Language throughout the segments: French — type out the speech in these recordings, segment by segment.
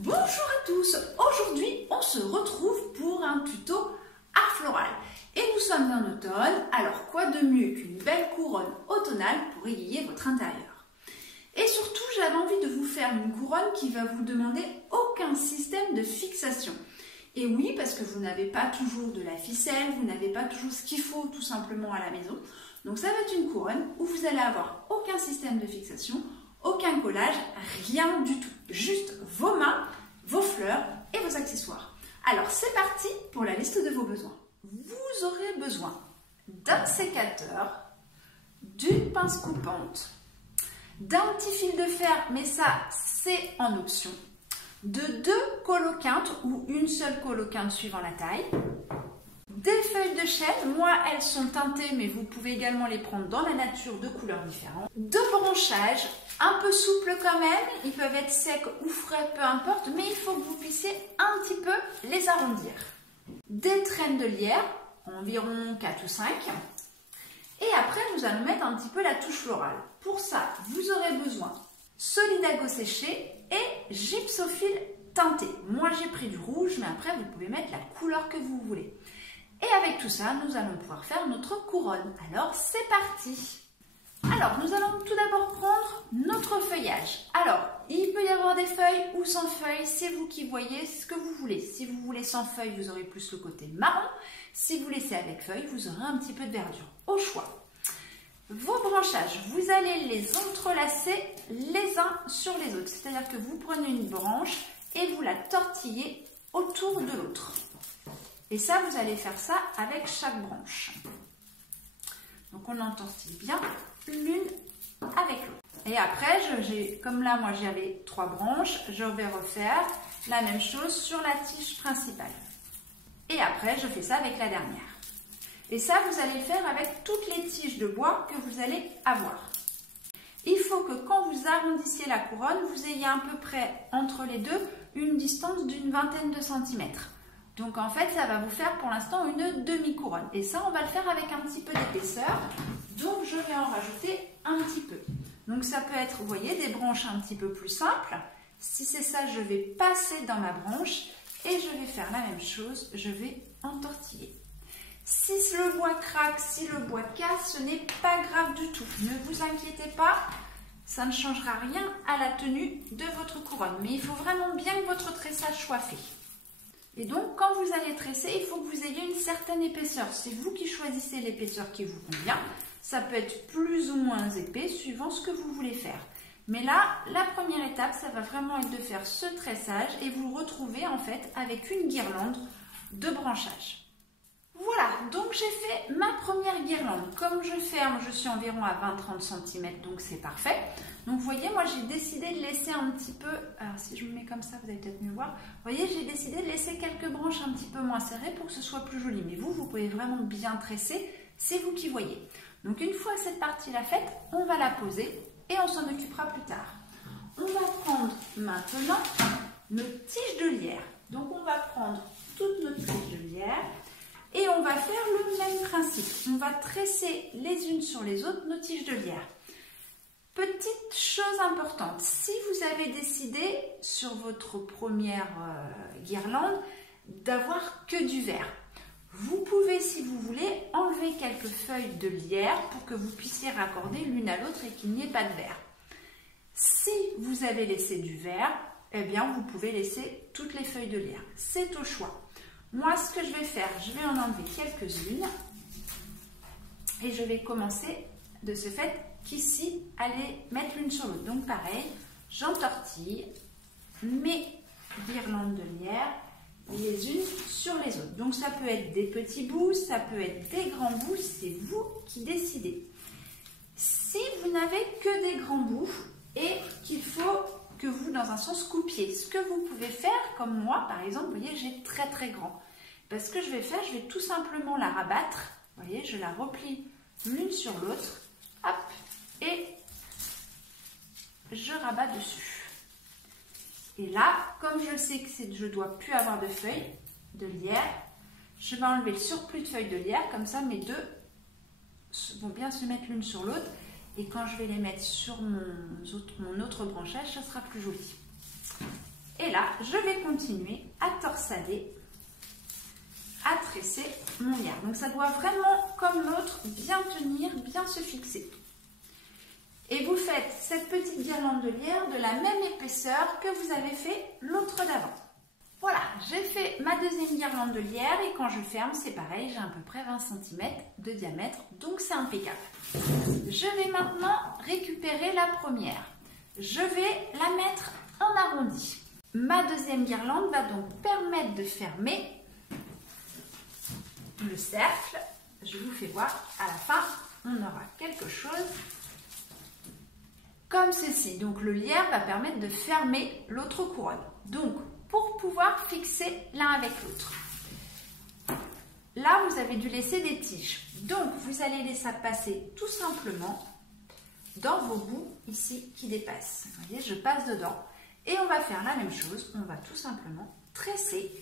Bonjour à tous, aujourd'hui on se retrouve pour un tuto art floral et nous sommes en automne, alors quoi de mieux qu'une belle couronne automnale pour égayer votre intérieur. Et surtout j'avais envie de vous faire une couronne qui va vous demander aucun système de fixation. Et oui, parce que vous n'avez pas toujours de la ficelle, vous n'avez pas toujours ce qu'il faut tout simplement à la maison. Donc ça va être une couronne où vous allez avoir aucun système de fixation, aucun collage, rien du tout. Juste vos mains, vos fleurs et vos accessoires. Alors c'est parti pour la liste de vos besoins. Vous aurez besoin d'un sécateur, d'une pince coupante, d'un petit fil de fer, mais ça c'est en option, de 2 coloquintes ou une seule coloquinte suivant la taille, des feuilles de chêne, moi elles sont teintées mais vous pouvez également les prendre dans la nature de couleurs différentes, de branchages, un peu souples quand même, ils peuvent être secs ou frais, peu importe, mais il faut que vous puissiez un petit peu les arrondir. Des traînes de lierre, environ 4 ou 5, et après nous allons mettre un petit peu la touche florale. Pour ça, vous aurez besoin Solidago séché et gypsophile teinté. Moi j'ai pris du rouge, mais après vous pouvez mettre la couleur que vous voulez. Et avec tout ça, nous allons pouvoir faire notre couronne. Alors, c'est parti! Alors, nous allons tout d'abord prendre notre feuillage. Alors, il peut y avoir des feuilles ou sans feuilles, c'est vous qui voyez ce que vous voulez. Si vous voulez sans feuilles, vous aurez plus le côté marron. Si vous laissez avec feuilles, vous aurez un petit peu de verdure, au choix. Vos branchages, vous allez les entrelacer les uns sur les autres. C'est-à-dire que vous prenez une branche et vous la tortillez autour de l'autre. Et ça, vous allez faire ça avec chaque branche. Donc, on entortille bien l'une avec l'autre. Et après, comme là, moi, j'avais 3 branches, je vais refaire la même chose sur la tige principale. Et après, je fais ça avec la dernière. Et ça, vous allez le faire avec toutes les tiges de bois que vous allez avoir. Il faut que quand vous arrondissiez la couronne, vous ayez à peu près entre les deux une distance d'une vingtaine de centimètres. Donc en fait, ça va vous faire pour l'instant une demi-couronne. Et ça, on va le faire avec un petit peu d'épaisseur. Donc je vais en rajouter un petit peu. Donc ça peut être, vous voyez, des branches un petit peu plus simples. Si c'est ça, je vais passer dans ma branche et je vais faire la même chose. Je vais entortiller. Si le bois craque, si le bois casse, ce n'est pas grave du tout. Ne vous inquiétez pas, ça ne changera rien à la tenue de votre couronne. Mais il faut vraiment bien que votre tressage soit fait. Et donc, quand vous allez tresser, il faut que vous ayez une certaine épaisseur. C'est vous qui choisissez l'épaisseur qui vous convient. Ça peut être plus ou moins épais, suivant ce que vous voulez faire. Mais là, la première étape, ça va vraiment être de faire ce tressage et vous le retrouvez en fait avec une guirlande de branchage. Voilà, donc j'ai fait ma première guirlande. Comme je ferme, je suis environ à 20-30 cm, donc c'est parfait. Donc vous voyez, moi j'ai décidé de laisser un petit peu, alors si je me mets comme ça, vous allez peut-être mieux voir. Vous voyez, j'ai décidé de laisser quelques branches un petit peu moins serrées pour que ce soit plus joli. Mais vous pouvez vraiment bien tresser, c'est vous qui voyez. Donc une fois cette partie-là faite, on va la poser et on s'en occupera plus tard. On va prendre maintenant notre tige de lierre. Donc on va prendre toute notre tige de lierre. Et on va faire le même principe. On va tresser les unes sur les autres nos tiges de lierre. Petite chose importante, si vous avez décidé sur votre première guirlande d'avoir que du vert, vous pouvez, si vous voulez, enlever quelques feuilles de lierre pour que vous puissiez raccorder l'une à l'autre et qu'il n'y ait pas de vert. Si vous avez laissé du vert, eh bien vous pouvez laisser toutes les feuilles de lierre. C'est au choix. Moi, ce que je vais faire, je vais en enlever quelques-unes et je vais commencer de ce fait qu'ici, aller mettre l'une sur l'autre. Donc pareil, j'entortille mes guirlandes de lierre les unes sur les autres. Donc ça peut être des petits bouts, ça peut être des grands bouts, c'est vous qui décidez. Si vous n'avez que des grands bouts et qu'il faut que vous, dans un sens, coupiez. Ce que vous pouvez faire, comme moi, par exemple, vous voyez, j'ai très grand. Parce que je vais faire, je vais tout simplement la rabattre. Vous voyez, je la replie l'une sur l'autre. Hop, et je rabats dessus. Et là, comme je sais que je ne dois plus avoir de feuilles de lierre, je vais enlever le surplus de feuilles de lierre. Comme ça, mes deux vont bien se mettre l'une sur l'autre. Et quand je vais les mettre sur mon autre branchage, ça sera plus joli. Et là, je vais continuer à torsader, à tresser mon lierre. Donc ça doit vraiment, comme l'autre, bien tenir, bien se fixer. Et vous faites cette petite guirlande de lierre de la même épaisseur que vous avez fait l'autre d'avant. Voilà, j'ai fait ma deuxième guirlande de lierre et quand je ferme, c'est pareil, j'ai à peu près 20 cm de diamètre, donc c'est impeccable. Je vais maintenant récupérer la première. Je vais la mettre en arrondi. Ma deuxième guirlande va donc permettre de fermer le cercle. Je vous fais voir, à la fin, on aura quelque chose comme ceci. Donc le lierre va permettre de fermer l'autre couronne. Donc, pour pouvoir fixer l'un avec l'autre. Là, vous avez dû laisser des tiges. Donc, vous allez laisser passer tout simplement dans vos bouts ici qui dépassent. Vous voyez, je passe dedans. Et on va faire la même chose. On va tout simplement tresser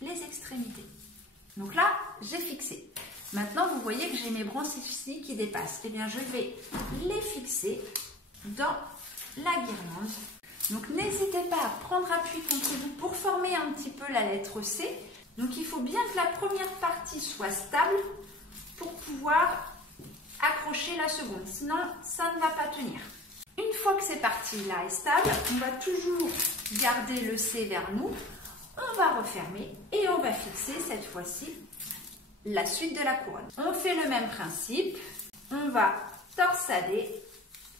les extrémités. Donc là, j'ai fixé. Maintenant, vous voyez que j'ai mes branches ici qui dépassent. Eh bien, je vais les fixer dans la guirlande. Donc n'hésitez pas à prendre appui contre vous pour former un petit peu la lettre C. Donc il faut bien que la première partie soit stable pour pouvoir accrocher la seconde. Sinon, ça ne va pas tenir. Une fois que cette partie-là est stable, on va toujours garder le C vers nous. On va refermer et on va fixer cette fois-ci la suite de la couronne. On fait le même principe. On va torsader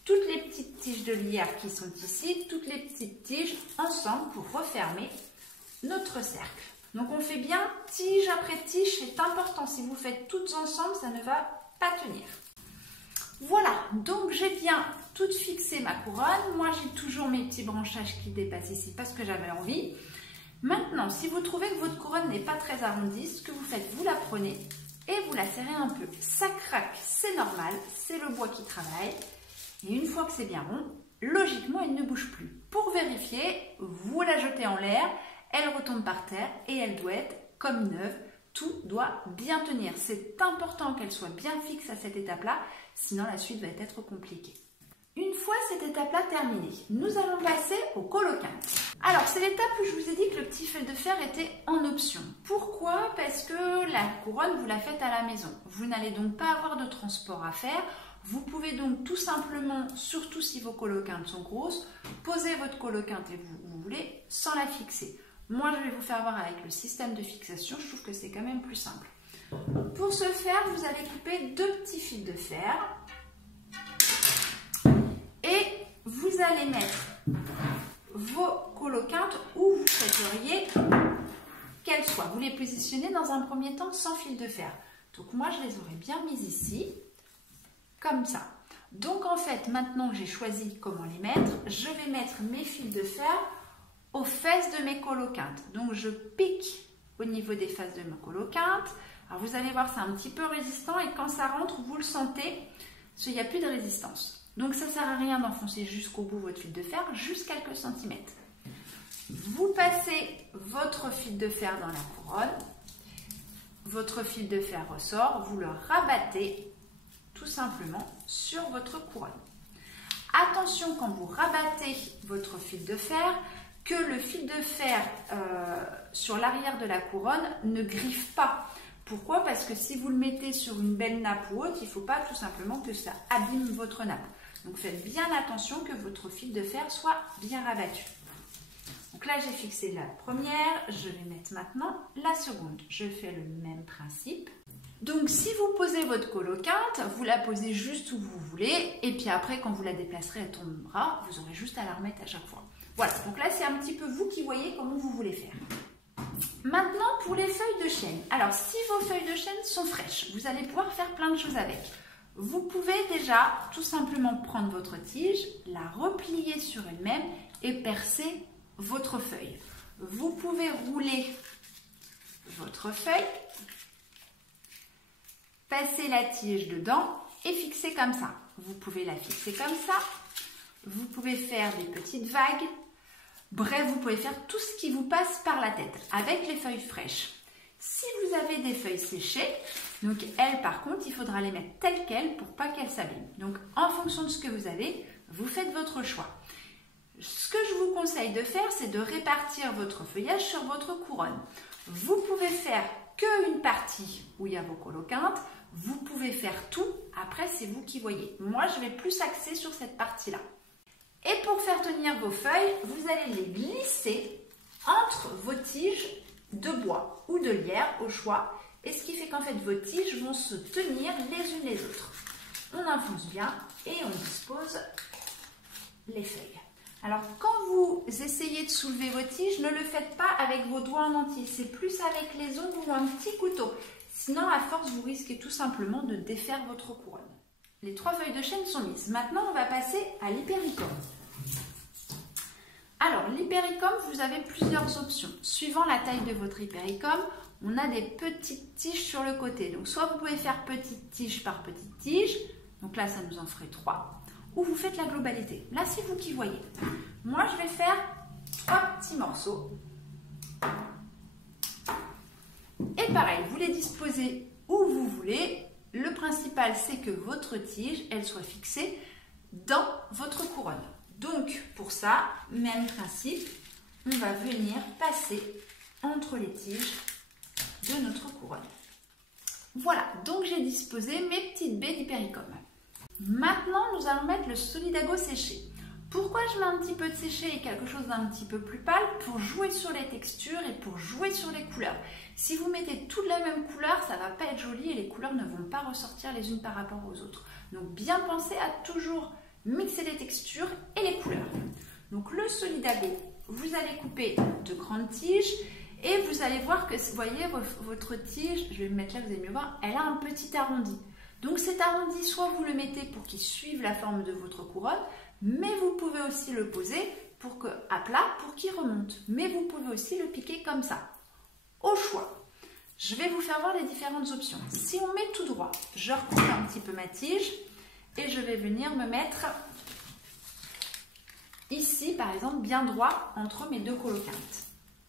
toutes les petites tiges de lierre qui sont ici, toutes les petites tiges ensemble pour refermer notre cercle. Donc on fait bien tige après tige, c'est important. Si vous faites toutes ensemble, ça ne va pas tenir. Voilà, donc j'ai bien tout fixé ma couronne. Moi j'ai toujours mes petits branchages qui dépassent ici parce que j'avais envie. Maintenant, si vous trouvez que votre couronne n'est pas très arrondie, ce que vous faites, vous la prenez et vous la serrez un peu. Ça craque, c'est normal, c'est le bois qui travaille. Et une fois que c'est bien rond, logiquement, elle ne bouge plus. Pour vérifier, vous la jetez en l'air, elle retombe par terre et elle doit être comme neuve. Tout doit bien tenir. C'est important qu'elle soit bien fixe à cette étape-là, sinon la suite va être compliquée. Une fois cette étape-là terminée, nous allons passer au coloquinte. Alors, c'est l'étape où je vous ai dit que le petit fil de fer était en option. Pourquoi? Parce que la couronne, vous la faites à la maison. Vous n'allez donc pas avoir de transport à faire. Vous pouvez donc tout simplement, surtout si vos coloquintes sont grosses, poser votre coloquinte et vous voulez sans la fixer. Moi, je vais vous faire voir avec le système de fixation. Je trouve que c'est quand même plus simple. Pour ce faire, vous allez couper 2 petits fils de fer. Et vous allez mettre vos coloquintes où vous souhaiteriez qu'elles soient. Vous les positionnez dans un premier temps sans fil de fer. Donc moi, je les aurais bien mises ici, comme ça. Donc en fait, maintenant que j'ai choisi comment les mettre, je vais mettre mes fils de fer aux fesses de mes coloquintes. Donc je pique au niveau des fesses de mes coloquintes. Alors vous allez voir, c'est un petit peu résistant et quand ça rentre, vous le sentez, parce qu'il n'y a plus de résistance. Donc ça ne sert à rien d'enfoncer jusqu'au bout votre fil de fer, juste quelques centimètres. Vous passez votre fil de fer dans la couronne, votre fil de fer ressort, vous le rabattez tout simplement sur votre couronne. Attention quand vous rabattez votre fil de fer, que le fil de fer sur l'arrière de la couronne ne griffe pas. Pourquoi? Parce que si vous le mettez sur une belle nappe ou autre, il ne faut pas tout simplement que ça abîme votre nappe. Donc faites bien attention que votre fil de fer soit bien rabattu. Donc là j'ai fixé la première, je vais mettre maintenant la seconde. Je fais le même principe. Donc si vous posez votre coloquinte, vous la posez juste où vous voulez et puis après quand vous la déplacerez elle tombera, vous aurez juste à la remettre à chaque fois. Voilà, donc là c'est un petit peu vous qui voyez comment vous voulez faire. Maintenant pour les feuilles de chêne. Alors si vos feuilles de chêne sont fraîches, vous allez pouvoir faire plein de choses avec. Vous pouvez déjà tout simplement prendre votre tige, la replier sur elle-même et percer votre feuille. Vous pouvez rouler votre feuille, passer la tige dedans et fixer comme ça. Vous pouvez la fixer comme ça. Vous pouvez faire des petites vagues. Bref, vous pouvez faire tout ce qui vous passe par la tête avec les feuilles fraîches. Si vous avez des feuilles séchées, donc elles par contre, il faudra les mettre telles quelles pour pas qu'elles s'abîment. Donc en fonction de ce que vous avez, vous faites votre choix. ce que je vous conseille de faire, c'est de répartir votre feuillage sur votre couronne. Vous pouvez faire qu'une partie où il y a vos coloquintes, vous pouvez faire tout, après c'est vous qui voyez. Moi, je vais plus axer sur cette partie-là. Et pour faire tenir vos feuilles, vous allez les glisser entre vos tiges de bois ou de lierre au choix. Et ce qui fait qu'en fait vos tiges vont se tenir les unes les autres. On enfonce bien et on dispose les feuilles. Alors quand vous essayez de soulever vos tiges, ne le faites pas avec vos doigts en entier. C'est plus avec les ongles ou un petit couteau. Sinon, à force, vous risquez tout simplement de défaire votre couronne. Les 3 feuilles de chêne sont mises. Maintenant, on va passer à l'hypericum. Alors, l'hypericum, vous avez plusieurs options. Suivant la taille de votre hypericum, on a des petites tiges sur le côté. Donc, soit vous pouvez faire petite tige par petite tige. Donc là, ça nous en ferait 3. Ou vous faites la globalité. Là, c'est vous qui voyez. Moi, je vais faire 3 petits morceaux. Et pareil, vous les disposez où vous voulez. Le principal, c'est que votre tige, elle soit fixée dans votre couronne. Donc, pour ça, même principe, on va venir passer entre les tiges de notre couronne. Voilà, donc j'ai disposé mes petites baies d'hypericum. Maintenant, nous allons mettre le Solidago séché. Pourquoi je mets un petit peu de séché et quelque chose d'un petit peu plus pâle? Pour jouer sur les textures et pour jouer sur les couleurs. Si vous mettez toutes la même couleur, ça ne va pas être joli et les couleurs ne vont pas ressortir les unes par rapport aux autres. Donc bien penser à toujours mixer les textures et les couleurs. Donc le Solidago, vous allez couper de grandes tiges et vous allez voir que, vous voyez, votre tige, je vais me mettre là, vous allez mieux voir, elle a un petit arrondi. Donc cet arrondi, soit vous le mettez pour qu'il suive la forme de votre couronne, mais vous pouvez aussi le poser à plat pour qu'il remonte. Mais vous pouvez aussi le piquer comme ça, au choix. Je vais vous faire voir les différentes options. Si on met tout droit, je recoupe un petit peu ma tige et je vais venir me mettre ici, par exemple, bien droit entre mes 2 coloquintes.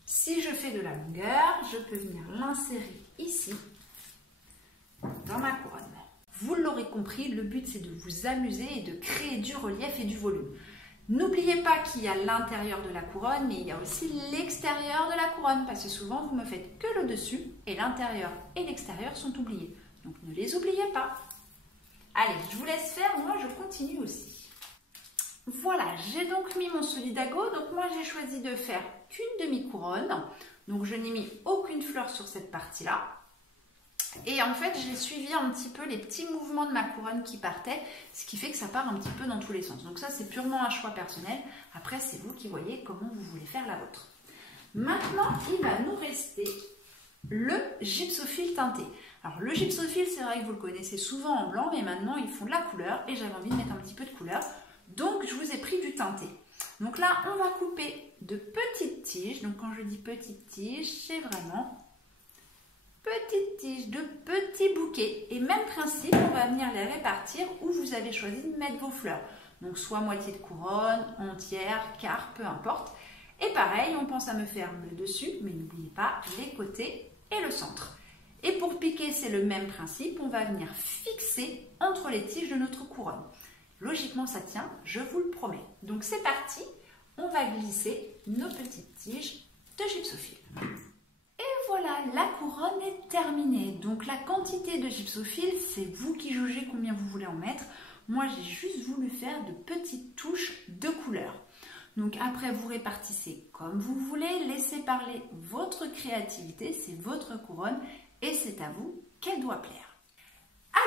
Si je fais de la longueur, je peux venir l'insérer ici, dans ma couronne. Vous l'aurez compris, le but c'est de vous amuser et de créer du relief et du volume. N'oubliez pas qu'il y a l'intérieur de la couronne, mais il y a aussi l'extérieur de la couronne, parce que souvent vous me faites que le dessus, et l'intérieur et l'extérieur sont oubliés. Donc ne les oubliez pas. Allez, je vous laisse faire, moi je continue aussi. Voilà, j'ai donc mis mon Solidago, donc moi j'ai choisi de faire qu'une demi-couronne, donc je n'ai mis aucune fleur sur cette partie-là. Et en fait, j'ai suivi un petit peu les petits mouvements de ma couronne qui partaient, ce qui fait que ça part un petit peu dans tous les sens. Donc ça, c'est purement un choix personnel. Après, c'est vous qui voyez comment vous voulez faire la vôtre. Maintenant, il va nous rester le gypsophile teinté. Alors, le gypsophile, c'est vrai que vous le connaissez souvent en blanc, mais maintenant, ils font de la couleur et j'avais envie de mettre un petit peu de couleur. Donc, je vous ai pris du teinté. Donc là, on va couper de petites tiges. Donc, quand je dis petites tiges, c'est vraiment petites tiges, de petits bouquets. Et même principe, on va venir les répartir où vous avez choisi de mettre vos fleurs. Donc soit moitié de couronne, entière, quart, peu importe. Et pareil, on pense à me faire le dessus, mais n'oubliez pas les côtés et le centre. Et pour piquer, c'est le même principe, on va venir fixer entre les tiges de notre couronne. Logiquement, ça tient, je vous le promets. Donc c'est parti, on va glisser nos petites tiges de gypsophile. Et voilà, la couronne est terminée. Donc la quantité de gypsophile, c'est vous qui jugez combien vous voulez en mettre. Moi, j'ai juste voulu faire de petites touches de couleur. Donc après, vous répartissez comme vous voulez, laissez parler votre créativité, c'est votre couronne et c'est à vous qu'elle doit plaire.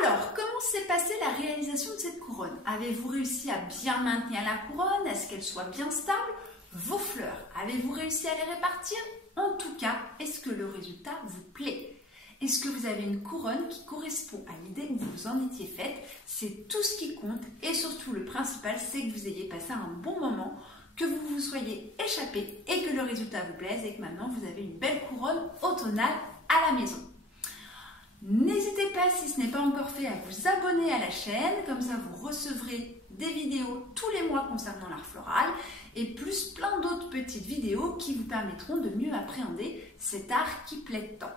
Alors, comment s'est passée la réalisation de cette couronne? Avez-vous réussi à bien maintenir la couronne? Est-ce qu'elle soit bien stable? Vos fleurs, avez-vous réussi à les répartir? En tout cas, est-ce que le résultat vous plaît? Est-ce que vous avez une couronne qui correspond à l'idée que vous en étiez faite? C'est tout ce qui compte et surtout le principal, c'est que vous ayez passé un bon moment, que vous vous soyez échappé et que le résultat vous plaise et que maintenant vous avez une belle couronne automnale à la maison. N'hésitez pas, si ce n'est pas encore fait, à vous abonner à la chaîne, comme ça vous recevrez des vidéos tous les mois concernant l'art floral et plus plein d'autres petites vidéos qui vous permettront de mieux appréhender cet art qui plaît tant.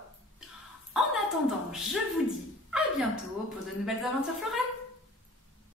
En attendant, je vous dis à bientôt pour de nouvelles aventures florales.